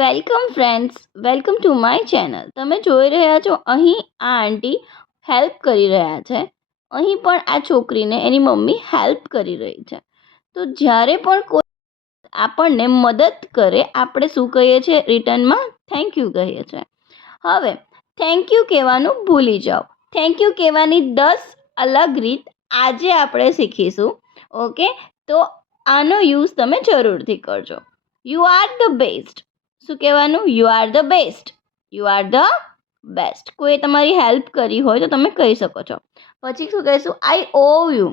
Welcome friends, welcome to my channel. તમે જોઈ રહ્યા છો અહીં આ આંટી હેલ્પ કરી રહ્યા છે. અહીં પણ આ છોકરીને એની મમ્મી હેલ્પ કરી રહી છે. તો જ્યારે પણ કોઈ આપણને મદદ કરે આપણે શું કહીએ છીએ? રિટર્નમાં થેન્ક યુ કહીએ છીએ. હવે થેન્ક યુ કહેવાનું ભૂલી જાઓ. થેન્ક યુ કહેવાની 10 અલગ રીત આજે આપણે શીખીશું. ઓકે, તો આનો યુઝ તમે જરૂરથી કરજો. You are the best. શું કહેવાનું? You are the best. You are the best. કોઈ તમારી હેલ્પ કરી હોય તો તમે કહી શકો છો. પછી શું કહીશું? I owe you.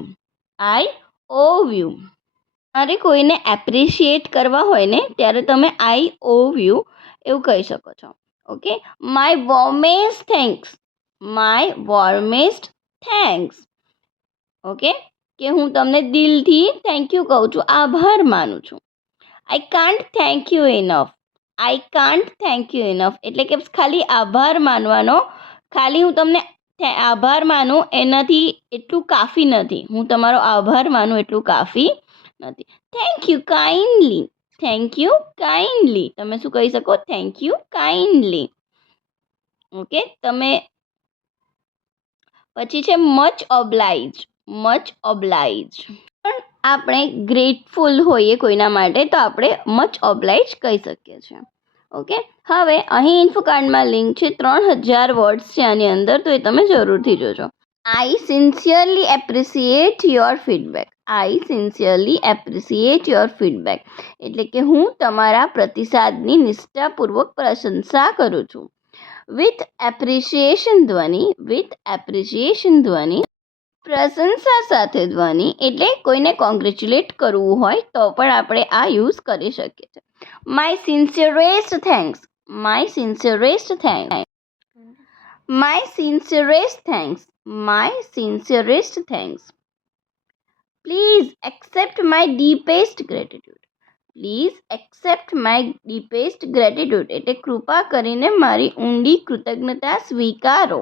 I owe you. અરે કોઈને એપ્રિશિએટ કરવા હોય ને ત્યારે તમે આઈ ઓવ યુ એવું કહી શકો છો. Okay, my warmest thanks. My warmest thanks. Okay, કે હું તમને દિલથી થેન્ક યુ કહું છું, આભાર માનું છું. I can't thank you enough. I can't thank you enough એટલે કે ખાલી આભાર માનવાનો, ખાલી હું તમને આભાર માનું એનાથી એટલું કાફી નથી. હું તમારો આભાર માનું એટલું કાફી નથી. Thank you kindly. Thank you kindly. તમે શું કહી શકો? Thank you kindly. ઓકે, તમે પછી છે મચ ઓબ્લાઇજ. મચ ઓબ્લાઇજ. પણ આપણે ગ્રેટફુલ હોઈએ કોઈના માટે તો આપણે મચ ઓબ્લાઇજ કહી શકીએ છીએ. ઓકે, હવે અહીં ઇન્ફોકાર્ડમાં લિંક છે. 3000 વર્ડ્સ છે આની અંદર, તો એ તમે જરૂરથી જોજો. I sincerely appreciate your feedback. I sincerely appreciate your feedback એટલે કે હું તમારા પ્રતિસાદની નિષ્ઠાપૂર્વક પ્રશંસા કરું છું. વિથ એપ્રિસિએશન ધ્વનિ. વિથ એપ્રિસિએશન ધ્વનિ. પ્રશંસા સાથે ધ્વનિ એટલે કોઈને કોંગ્રેચ્યુલેટ કરવું હોય તો પણ આપણે આ યુઝ કરી શકીએ છીએ. My sincerest thanks. My sincerest thanks. My sincerest thanks. My sincerest thanks. Please accept my deepest gratitude. Please accept my deepest gratitude એટલે કૃપા કરીને મારી ઊંડી કૃતજ્ઞતા સ્વીકારો.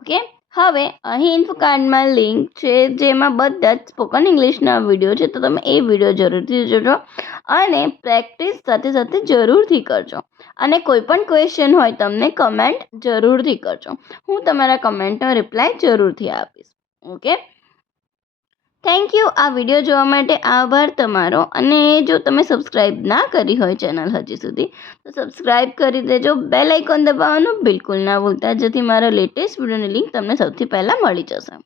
ઓકે, હવે અહીં ઇન્ફોકાર્ડમાં લિંક છે જેમાં બધા જ સ્પોકન ઇંગ્લિશના વિડીયો છે, તો તમે એ વિડીયો જરૂરથી જોજો અને પ્રેક્ટિસ સાથે સાથે જરૂરથી કરજો. અને કોઈ પણ ક્વેશ્ચન હોય તમને કમેન્ટ જરૂરથી કરજો. હું તમારા કમેન્ટનો રિપ્લાય જરૂરથી આપીશ. Okay, thank you. આ વિડીયો જોવા માટે આભાર તમારો. અને જો તમે સબસ્ક્રાઈબ ના કરી હોય ચેનલ હજી સુધી તો સબસ્ક્રાઈબ કરી દેજો. બેલ આઇકોન દબાવવાનું બિલકુલ ના ભૂલતા, જેથી મારા લેટેસ્ટ વિડીયોની લિંક તમને સૌથી પહેલાં મળી જશે.